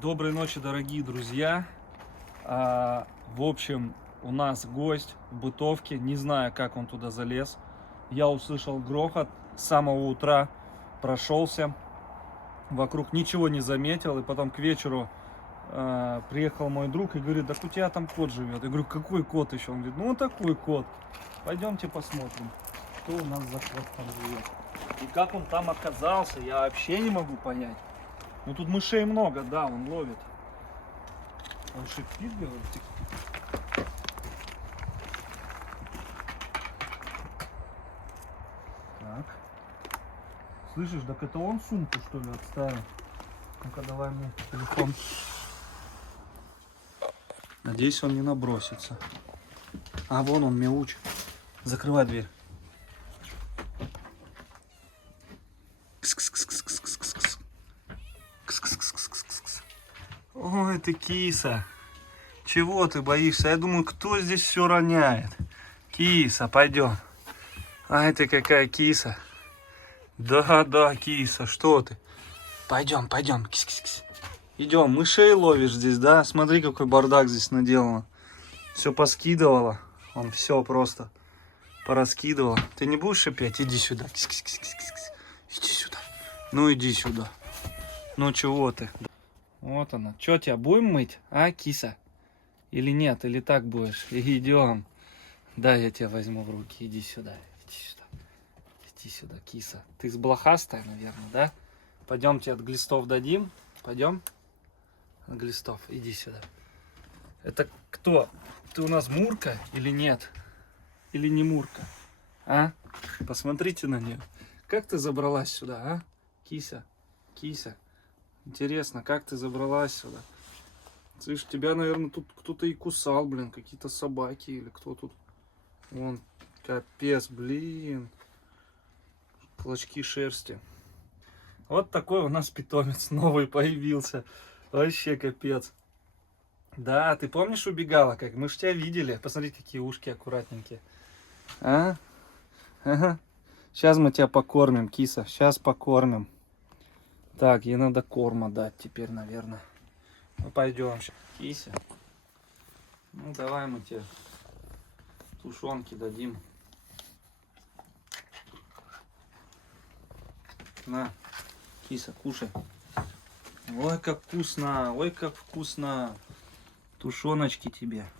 Доброй ночи, дорогие друзья. В общем, у нас гость в бытовке. Не знаю, как он туда залез. Я услышал грохот с самого утра, прошелся. Вокруг ничего не заметил. И потом к вечеру приехал мой друг и говорит: так у тебя там кот живет. Я говорю: какой кот еще? Он говорит: ну вот такой кот. Пойдемте посмотрим, что у нас за кот там живет. И как он там оказался, я вообще не могу понять. Ну тут мышей много, да, он ловит. Он шипит, говорит. Так. Слышишь, так это он сумку, что ли, отставил? Ну-ка, давай мне телефон. Надеюсь, он не набросится. А, вон он мяучит. Закрывай дверь. Кс-кс-кс-кс-кс-кс-кс. Кс-кс-кс-кс-кс-кс. Ой, ты киса. Чего ты боишься? Я думаю, кто здесь все роняет? Киса, пойдем. Ай, ты какая киса. Да, киса, что ты? Пойдем. Кис-кис-кис. Идем, мышей ловишь здесь, да? Смотри, какой бардак здесь наделано. Все поскидывало. Он все просто пораскидывал. Ты не будешь шипеть? Иди сюда. Кис-кис-кис-кис-кис. Иди сюда. Ну, иди сюда. Ну, чего ты? Вот она. Че, тебя будем мыть? А, киса? Или нет? Или так будешь? Идем. Да, я тебя возьму в руки. Иди сюда. Иди сюда, киса. Ты с блохастая, наверное, да? Пойдемте от глистов дадим. Пойдем. От глистов. Иди сюда. Это кто? Ты у нас Мурка или нет? Или не Мурка? А? Посмотрите на нее. Как ты забралась сюда, а? Кися. Интересно, как ты забралась сюда? Слышь, тебя, наверное, тут кто-то и кусал, блин. Какие-то собаки или кто тут. Вон, капец, блин. Клочки шерсти. Вот такой у нас питомец новый появился. Вообще капец. Да, ты помнишь, убегала как? Мы ж тебя видели. Посмотри, какие ушки аккуратненькие. А? Ага. Сейчас мы тебя покормим, киса. Сейчас покормим. Так, ей надо корма дать теперь, наверное. Ну, пойдем. Кися. Ну, давай мы тебе тушенки дадим. На, киса, кушай. Ой, как вкусно, ой, как вкусно. Тушеночки тебе.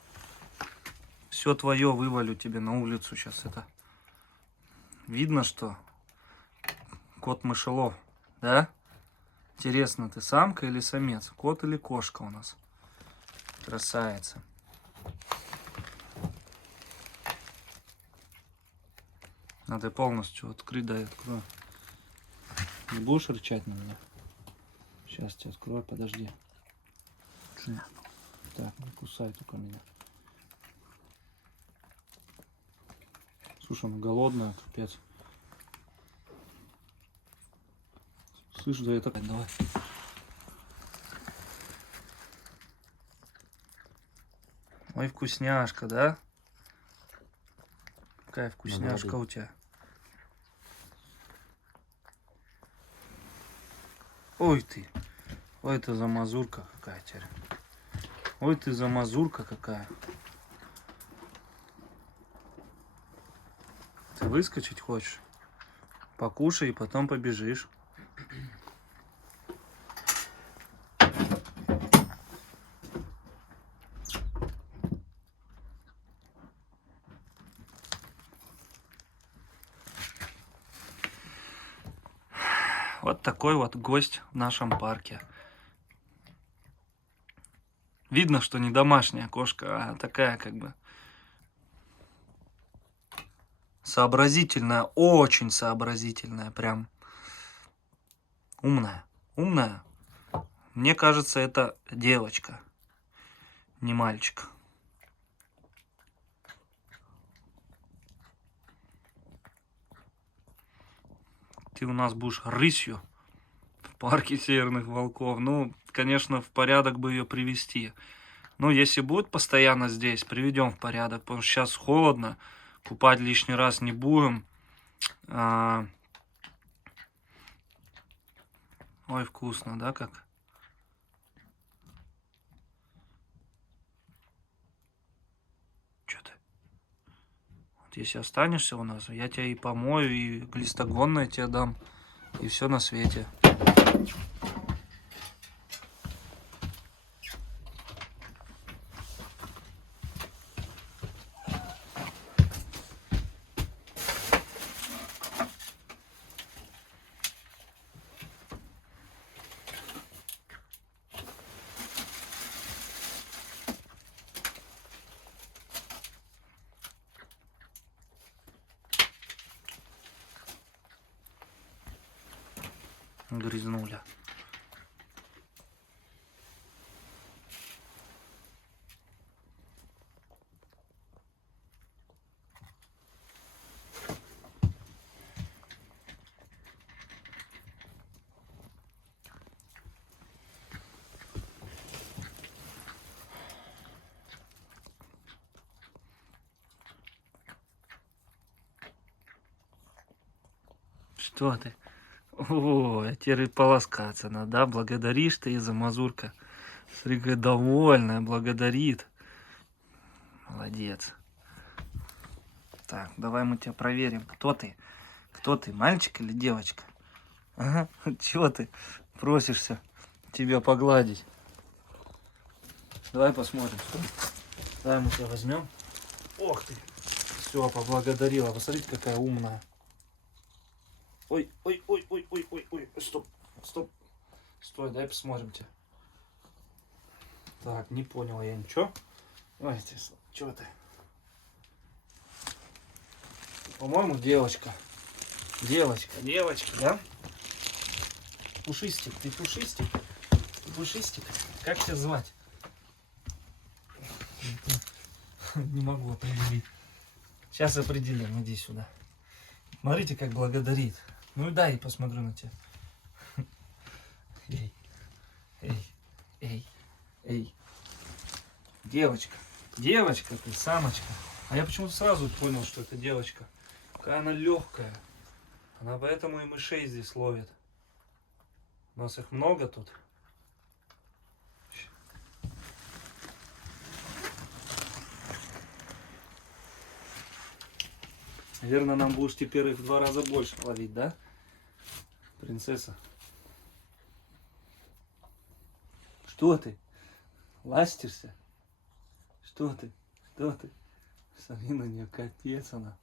Все твое вывалю тебе на улицу сейчас. Это видно, что кот мышелов, да? Интересно, ты самка или самец? Кот или кошка у нас? Красавица. Надо полностью открыть, да, я открою. Не будешь рычать на меня? Сейчас тебя открою, подожди. Так, не кусай только меня. Слушай, она голодная, капец. Слышь, да это... Давай. Ой, вкусняшка, да? Какая вкусняшка у тебя. Ой ты. Ой, ты за мазурка какая теперь. Ой, ты за мазурка какая. Ты выскочить хочешь? Покушай и потом побежишь. Вот такой вот гость в нашем парке. Видно, что не домашняя кошка, а такая как бы сообразительная, очень сообразительная, прям умная. Мне кажется, это девочка, не мальчик. Ты у нас будешь рысью в парке Северных Волков. Ну, конечно, в порядок бы ее привести. Но если будет постоянно здесь, приведем в порядок. Потому что сейчас холодно, купать лишний раз не будем. Ой, вкусно, да, как? Вот если останешься у нас, я тебя и помою, и глистогонное тебе дам, и все на свете. Грязнуля. Что ты? О, теперь и полоскаться надо, да? Благодаришь ты из-за мазурка. Смотри, какая довольная, благодарит. Молодец. Так, давай мы тебя проверим. Кто ты? Кто ты, мальчик или девочка? Ага, чего ты просишься тебя погладить? Давай посмотрим. Давай мы тебя возьмем. Ох ты. Все, поблагодарила. Посмотрите, какая умная. Ой, ой, ой, ой, ой, ой, ой. Стоп, стоп. Стой, дай посмотрим тебя. Так, не понял я ничего. Ой, ты, что ты? По-моему, девочка. Девочка, да? Пушистик, ты пушистик? Ты пушистик? Как тебя звать? Не могу определить. Сейчас определим, иди сюда. Смотрите, как благодарит. Ну дай, посмотрю на тебя. Эй, эй, эй, эй. Девочка, девочка ты, самочка. А я почему-то сразу понял, что это девочка. Какая она легкая. Она поэтому и мышей здесь ловит. У нас их много тут. Наверное, нам будешь теперь их в 2 раза больше ловить, да? Принцесса. Что ты? Ластишься? Что ты? Что ты? Смотри на нее, капец она.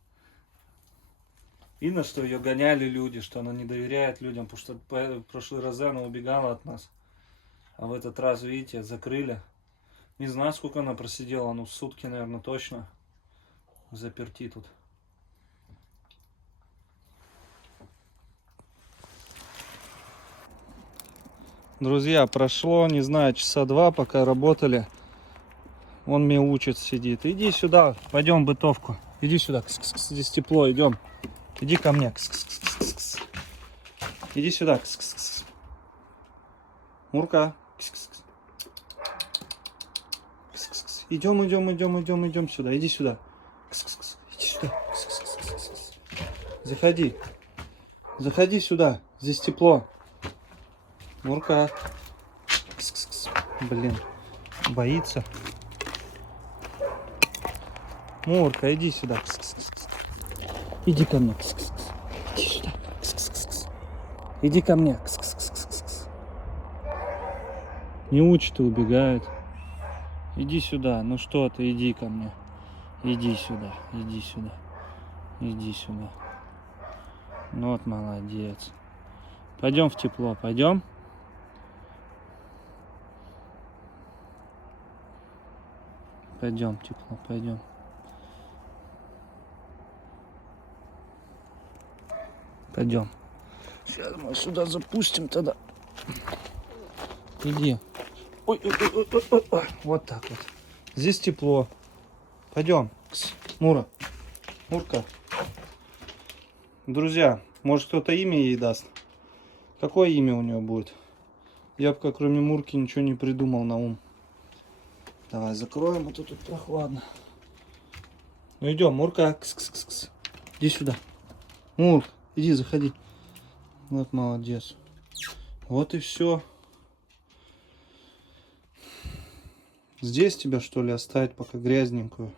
Видно, что ее гоняли люди, что она не доверяет людям, потому что в прошлый раз она убегала от нас. А в этот раз, видите, закрыли. Не знаю, сколько она просидела, ну сутки, наверное, точно. Заперти тут. Друзья, прошло, не знаю, часа 2, пока работали. Он меня учит, сидит. Иди сюда, пойдем в бытовку. Иди сюда, здесь тепло, идем. Иди ко мне. Иди сюда. Мурка. Идем сюда. Иди сюда. Иди сюда. Заходи. Заходи сюда. Здесь тепло. Мурка. Блин. Боится. Мурка, иди сюда. Иди ко мне. Иди сюда. Иди ко мне. Не учит и убегает. Иди сюда. Ну что ты, иди ко мне. Иди сюда. Иди сюда. Иди сюда. Ну вот молодец. Пойдем в тепло. Пойдем. Пойдем в тепло. Пойдем. Пойдем. Сейчас мы сюда запустим тогда. Иди. Ой, ой, ой, ой, ой, ой. Вот так вот. Здесь тепло. Пойдем. Мура. Мурка. Друзья, может кто-то имя ей даст? Какое имя у нее будет? Я пока кроме Мурки ничего не придумал на ум. Давай закроем, а то тут прохладно. Ну идем, Мурка. Иди сюда. Мурка. Иди, заходи. Вот молодец. Вот и все. Здесь тебя, что ли, оставить пока грязненькую?